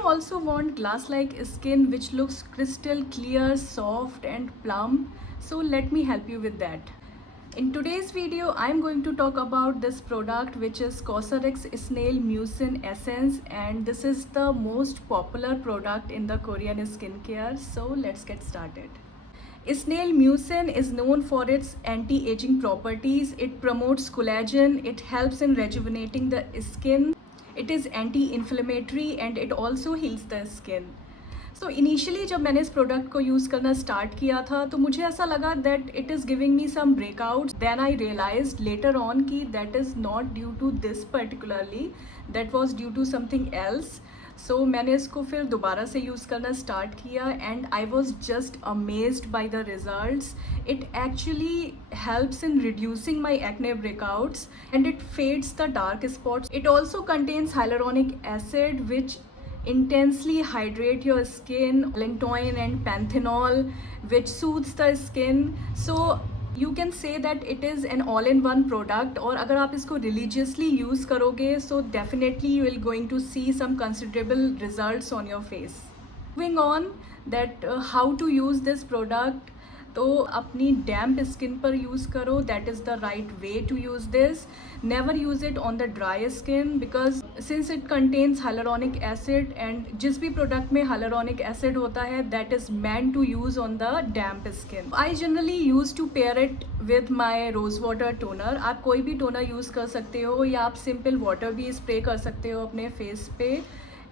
you also want glass-like skin which looks crystal clear, soft and plump? So let me help you with that. In today's video, I'm going to talk about this product which is Cosrx Snail Mucin Essence, and this is the most popular product in the Korean skincare. So let's get started. Snail mucin is known for its anti-aging properties. It promotes collagen, it helps in rejuvenating the skin, it is anti-inflammatory and it also heals the skin. So initially जब मैंने इस प्रोडक्ट को यूज़ करना start किया था तो मुझे ऐसा लगा that it is giving me some breakouts. Then I realized later on कि that is not due to this particularly, that was due to something else. So मैंने इसको फिर दोबारा से यूज़ करना स्टार्ट किया and I was just amazed by the results. It actually helps in reducing my acne breakouts and it fades the dark spots. It also contains hyaluronic acid which intensely hydrate your skin, lantoin and panthenol which soothes the skin. So you can say that it is an all-in-one product. और अगर आप इसको religiously use करोगे so definitely you will going to see some considerable results on your face. Moving on that how to use this product. तो अपनी damp skin पर use करो, that is the right way to use this. Never use it on the dry skin because since it contains hyaluronic acid and जिस भी product में hyaluronic acid होता है that is meant to use on the damp skin. I generally use to pair it with my rose water toner. आप कोई भी toner use कर सकते हो या आप सिंपल वाटर भी स्प्रे कर सकते हो अपने फेस पे.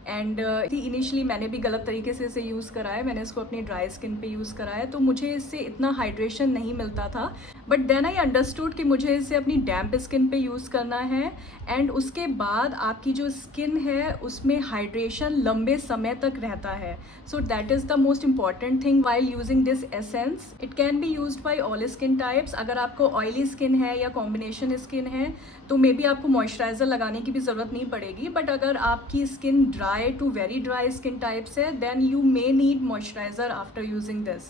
एंड इनिशियली मैंने भी गलत तरीके से इसे यूज़ करा है, मैंने इसको अपनी ड्राई स्किन पे यूज़ करा है तो मुझे इससे इतना हाइड्रेशन नहीं मिलता था. बट देन आई अंडरस्टूड कि मुझे इसे अपनी डैम्प स्किन पे यूज़ करना है एंड उसके बाद आपकी जो स्किन है उसमें हाइड्रेशन लंबे समय तक रहता है. So that is the most important thing while using this essence. It can be used by all skin types. अगर आपको ऑयली स्किन है या कॉम्बिनेशन स्किन है तो मे बी आपको मॉइस्चराइज़र लगाने की भी ज़रूरत नहीं पड़ेगी. बट अगर आपकी skin dry to very dry skin types है then you may need moisturizer after using this.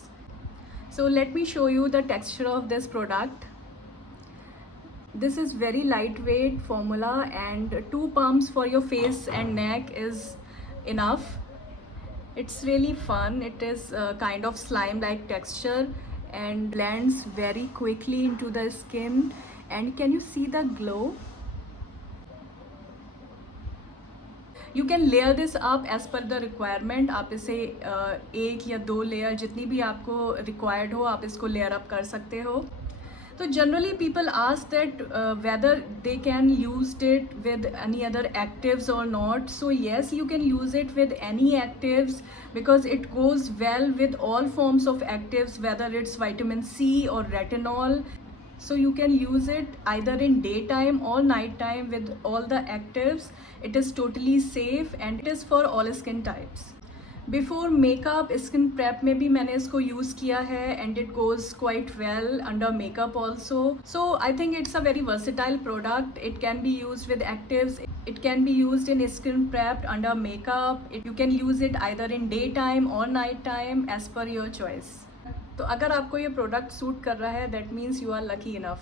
So let me show you the texture of this product. This is very lightweight formula and 2 pumps for your face and neck is enough. It's really fun. It is a kind of slime like texture and blends very quickly into the skin. And can you see the glow? You can layer this up as per the requirement. आप इसे एक या 2 लेयर जितनी भी आपको रिक्वायर्ड हो आप इसको लेयर अप कर सकते हो. तो generally people ask that whether they can use it with any other actives और नॉट. So yes you can use it with any actives because it goes well with all forms of actives whether it's vitamin C or retinol. So you can use it either in daytime or nighttime with all the actives. It is totally safe and it is for all skin types. Before makeup skin prep में भी मैंने इसको use किया है and it goes quite well under makeup also. So I think it's a very versatile product. It can be used with actives. It can be used in skin prep under makeup. You can use it either in daytime or nighttime as per your choice. तो अगर आपको ये product suit कर रहा है that means you are lucky enough.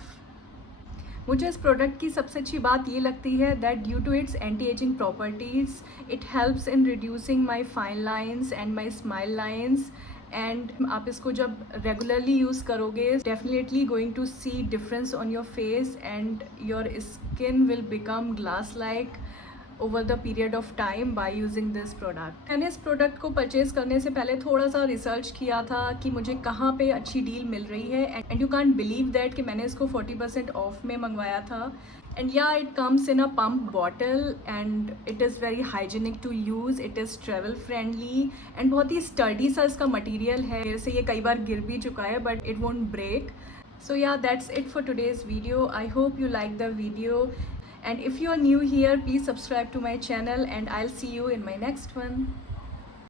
मुझे इस प्रोडक्ट की सबसे अच्छी बात ये लगती है that due to its anti ageing properties it helps in reducing my fine lines and my smile lines. And आप इसको जब रेगुलरली यूज़ करोगे definitely going to see difference on your face and your skin will become glass like over the period of time by using this product. मैंने इस प्रोडक्ट को परचेज़ करने से पहले थोड़ा सा रिसर्च किया था कि मुझे कहाँ पे अच्छी डील मिल रही है and you can't believe that कि मैंने इसको 40% ऑफ में मंगवाया था. एंड या it comes in a pump bottle and it is very hygienic to use. It is travel friendly and बहुत ही स्टर्डी सा इसका मटीरियल है. मेरे से ये कई बार गिर भी चुका है बट इट वोंट ब्रेक. सो या that's it for today's video. I hope you like the video. And if you are new here, please subscribe to my channel and I'll see you in my next one.